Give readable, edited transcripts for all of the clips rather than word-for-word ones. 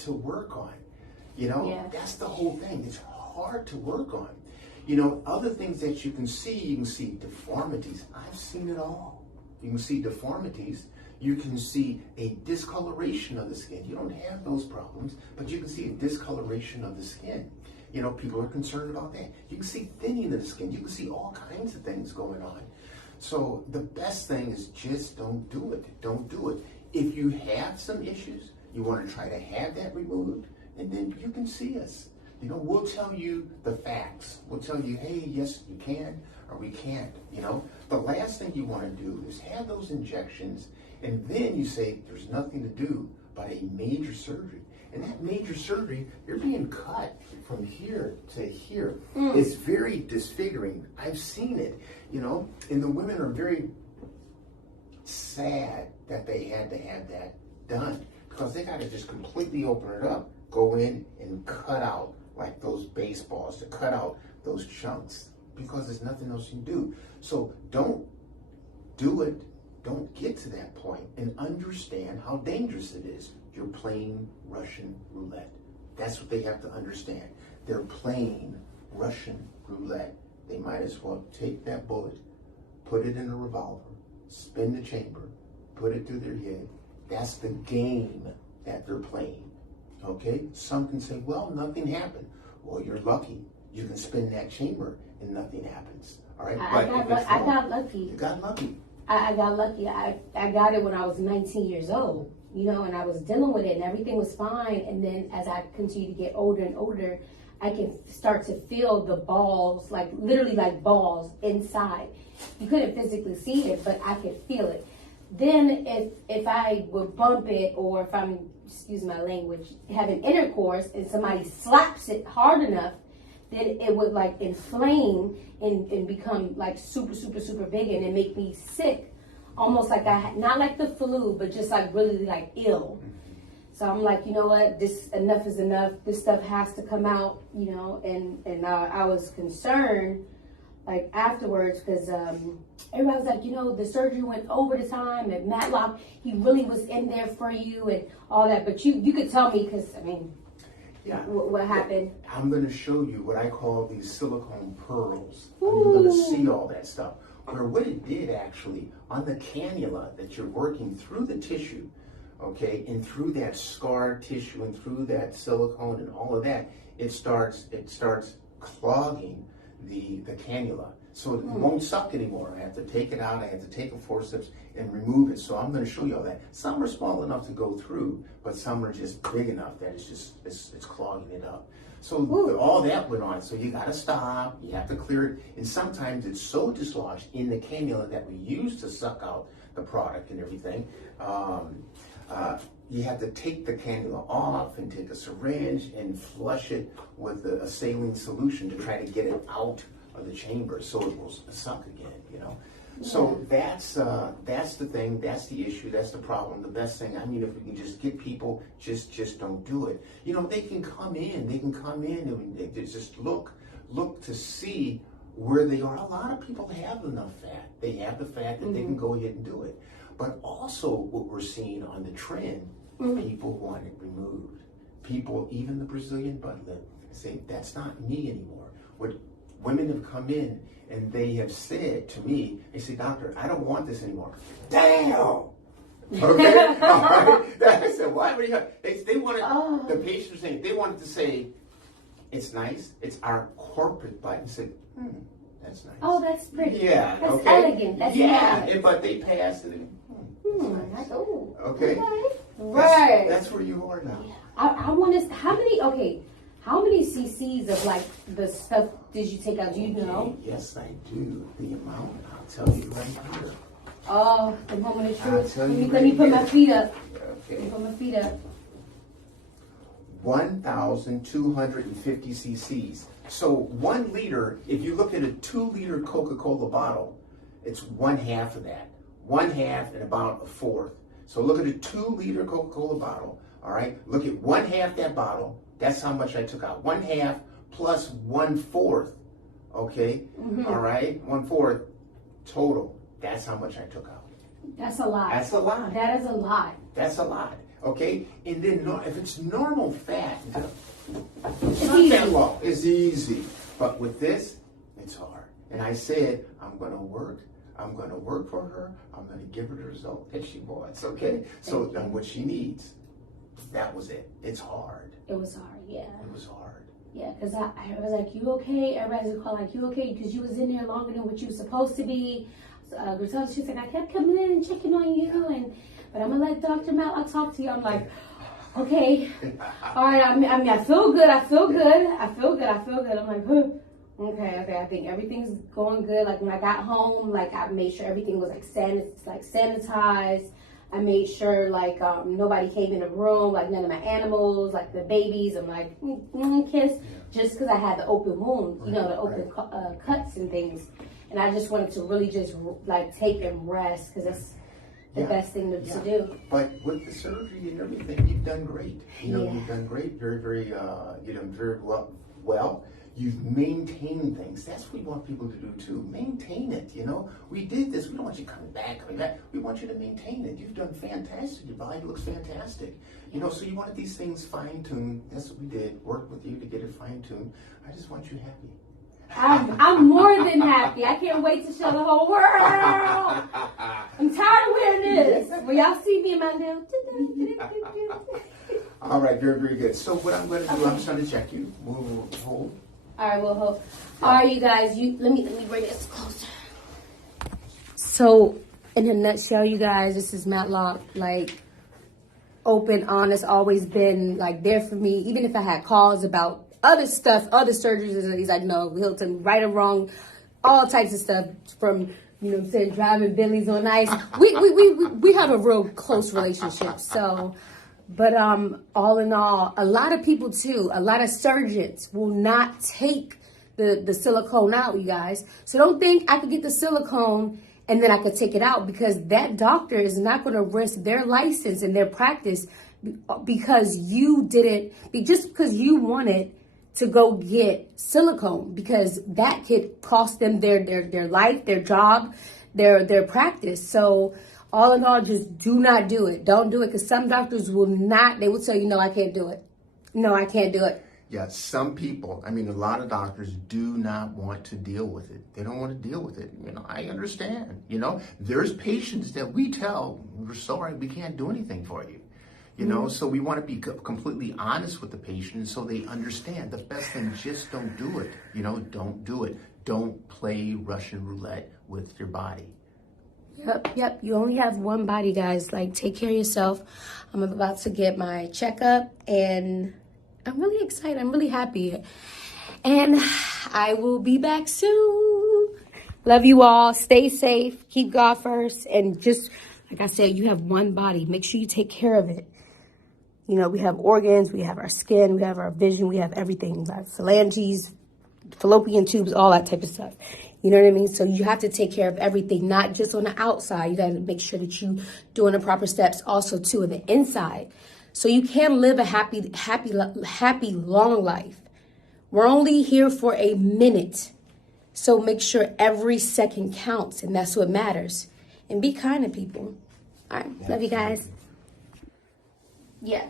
to work on. You know, Yeah. that's the whole thing. It's hard to work on. Other things that you can see deformities. I've seen it all. You can see deformities. You can see a discoloration of the skin. You don't have those problems, but you can see a discoloration of the skin. People are concerned about that. You can see thinning of the skin. You can see all kinds of things going on. So the best thing is just don't do it. Don't do it. If you have some issues, you want to try to have that removed, and then you can see us. We'll tell you the facts. We'll tell you, hey, yes, you can, or we can't. The last thing you want to do is have those injections, and then you say there's nothing to do but a major surgery. And that major surgery, you're being cut from here to here. It's very disfiguring. I've seen it, and the women are very sad that they had to have that done, because they got to just completely open it up, go in and cut out like those baseballs, to cut out those chunks, because there's nothing else you can do. So don't do it. Don't get to that point, and understand how dangerous it is. You're playing Russian roulette. That's what they have to understand. They're playing Russian roulette. They might as well take that bullet, put it in a revolver, spin the chamber, put it through their head. That's the game that they're playing. Okay? Some can say, well, nothing happened. Well, you're lucky. You can spin that chamber and nothing happens. All right? I got lucky. You got lucky. I got lucky. I got it when I was 19 years old, and I was dealing with it and everything was fine. And then as I continue to get older and older, I can start to feel the balls, like literally like balls inside. You couldn't physically see it, but I could feel it. Then if I would bump it, or if I'm, excuse my language, having intercourse and somebody slaps it hard enough, then it would like inflame and become like super, super, super big, and it make me sick. Almost like I had, not like the flu, but just like really like ill. So I'm like, you know what, enough is enough. This stuff has to come out, and I was concerned like afterwards, because everybody was like, the surgery went over the time, and Matlock, he really was in there for you and all that. But you could tell me, because yeah, what happened. I'm going to show you what I call these silicone pearls. You're going to see all that stuff. Where what it did actually, on the cannula that you're working through the tissue, okay, and through that scar tissue and through that silicone and all of that, it starts clogging the cannula. So it won't suck anymore. I have to take it out. I have to take a forceps and remove it. So I'm going to show you all that. Some are small enough to go through, but some are just big enough that it's clogging it up. So all that went on. So you got to stop. You have to clear it. And sometimes it's so dislodged in the cannula that we use to suck out the product and everything. You have to take the cannula off and take a syringe and flush it with a saline solution to try to get it out of the chamber so it will suck again, So that's the thing, that's the issue, that's the problem. The best thing, if we can just get people, just don't do it. They can come in and they just look to see where they are. A lot of people have enough fat. They have the fat that they can go ahead and do it. But also what we're seeing on the trend, people want it removed. People, even the Brazilian butt lift, say, that's not me anymore. What women have come in and they have said to me, they say, doctor, I don't want this anymore. Damn! Okay? All right? I said, why? They wanted, the patient was saying, they wanted to say, it's nice, it's our corporate butt. I said, that's nice. Oh, that's pretty. Yeah. That's okay. elegant. That's nice. But they passed it. Nice. Okay. Right. That's where you are now. I want to. How many cc's of like the stuff did you take out? Do you know? Yes, I do. The amount, I'll tell you right here. Oh, the moment of truth. Let me put my feet up. Okay. Let me put my feet up. 1,250 cc's. So 1 liter, if you look at a 2-liter Coca-Cola bottle, it's 1/2 of that. 1/2 and about 1/4. So look at a 2-liter Coca-Cola bottle, all right? Look at 1/2 that bottle. That's how much I took out. 1/2 plus 1/4, okay? All right? 1/4 total. That's how much I took out. That's a lot. That's a lot. That is a lot. That's a lot. Okay? And then if it's normal fat, it's not that low. It's easy. But with this, it's hard. And I said, I'm going to work. I'm going to work for her. I'm going to give her the result that she wants. Okay? So what she needs. That was it. It's hard. It was hard, yeah. It was hard. Yeah, because I was like, you okay? Everybody was calling like, you okay? Because you was in there longer than what you were supposed to be. Griselda, she was like, I kept coming in and checking on you. But I'm going to let Dr. Matlock talk to you. I'm like, okay. All right, I mean, I feel good. I feel good. I'm like, huh. Okay. I think everything's going good. Like when I got home, like I made sure everything was like sanitized. I made sure like nobody came in the room, like none of my animals, like the babies. I'm like, kiss, just because I had the open wound, you know, the open cuts and things. And I just wanted to really just like take and rest because that's the best thing to do. But with the surgery and everything, you've done great. You know, you've done great. Very, very, you done very well. You've maintained things. That's what we want people to do too. Maintain it, you know. We did this. We don't want you coming back. We want you to maintain it. You've done fantastic. Your body looks fantastic. You know, so you wanted these things fine-tuned. That's what we did. Work with you to get it fine-tuned. I just want you happy. I'm more than happy. I can't wait to show the whole world. I'm tired of wearing this. Will y'all see me in my little... All right, very, very good. So what I'm going to do, I'm just going to check you. We'll hold. All right, we'll hold. All right, you guys, let me bring this closer. So, in a nutshell, you guys, this is Matlock, like, open, honest, always been, like, there for me. Even if I had calls about other stuff, other surgeries, he's like, no, Hilton, right or wrong, all types of stuff from, you know what I'm saying, driving Bentleys on ice. We have a real close relationship, so... But all in all, a lot of people too, a lot of surgeons will not take the silicone out, you guys. So don't think I could get the silicone and then I could take it out, because that doctor is not going to risk their license and their practice because you didn't, just because you wanted to go get silicone, because that could cost them their life, their job, their practice. So all in all, just do not do it. Don't do it, because some doctors will not, they will tell you, no, I can't do it. No, I can't do it. Yeah, some people, I mean, a lot of doctors do not want to deal with it. They don't want to deal with it. You know, I understand. You know, there's patients that we tell, we're sorry, we can't do anything for you. You know, so we want to be completely honest with the patient so they understand. The best thing, just don't do it. You know, don't do it. Don't play Russian roulette with your body. Yep. You only have one body, guys. Like, take care of yourself. I'm about to get my checkup, and I'm really excited. I'm really happy. And I will be back soon. Love you all. Stay safe. Keep God first. And just, like I said, you have one body. Make sure you take care of it. You know, we have organs, we have our skin, we have our vision, we have everything. We have phalanges, fallopian tubes, all that type of stuff. You know what I mean? So you have to take care of everything, not just on the outside. You got to make sure that you doing the proper steps also too on the inside. So you can live a happy, long life. We're only here for a minute. So make sure every second counts, and that's what matters. And be kind to people. All right. Love you guys. Yeah.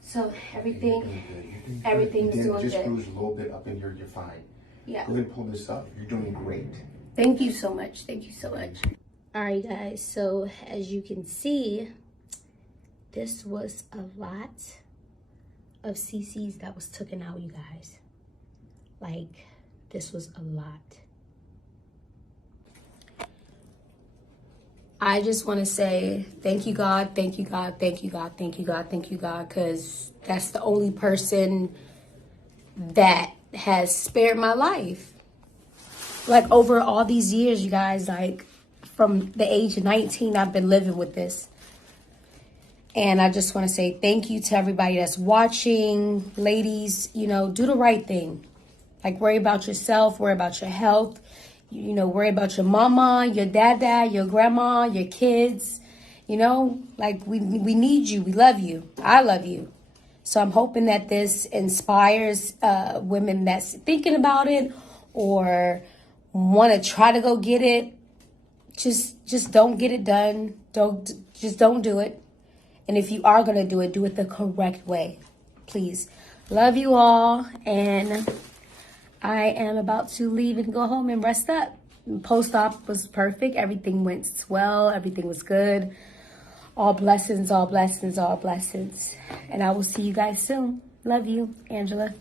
So everything's doing just good. bruise a little bit up in here, you're fine. Yeah. Go ahead and pull this up. You're doing great. Thank you so much. All right, guys. So as you can see, this was a lot of CCs that was taken out, you guys. Like, this was a lot. I just want to say thank you, God, thank you, God, thank you, God, thank you, God, thank you, God, because that's the only person that has spared my life. Like, over all these years, you guys, like, from the age of 19, I've been living with this. And I just want to say thank you to everybody that's watching. Ladies, you know, do the right thing. Like, worry about yourself, worry about your health. You know, worry about your mama, your dada, your grandma, your kids. You know, like, we need you. We love you. I love you. So I'm hoping that this inspires women that's thinking about it or want to try to go get it. Just don't get it done. Don't do it. And if you are going to do it the correct way. Please. Love you all. And I am about to leave and go home and rest up. Post-op was perfect. Everything went well. Everything was good. All blessings, all blessings, all blessings. And I will see you guys soon. Love you, Angela.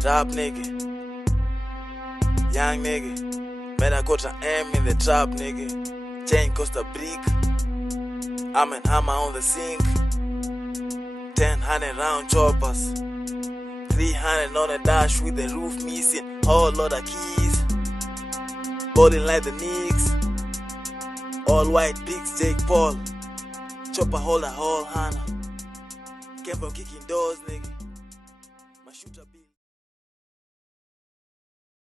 Trap nigga, young nigga, man I got an M in the trap nigga, chain cost a brick, I'm an hammer on the sink, 10 round choppers, 300 on a dash with the roof missing, whole lot of keys, balling like the Knicks, all white pigs, Jake Paul, chopper hold a whole Hannah, came from kicking doors nigga.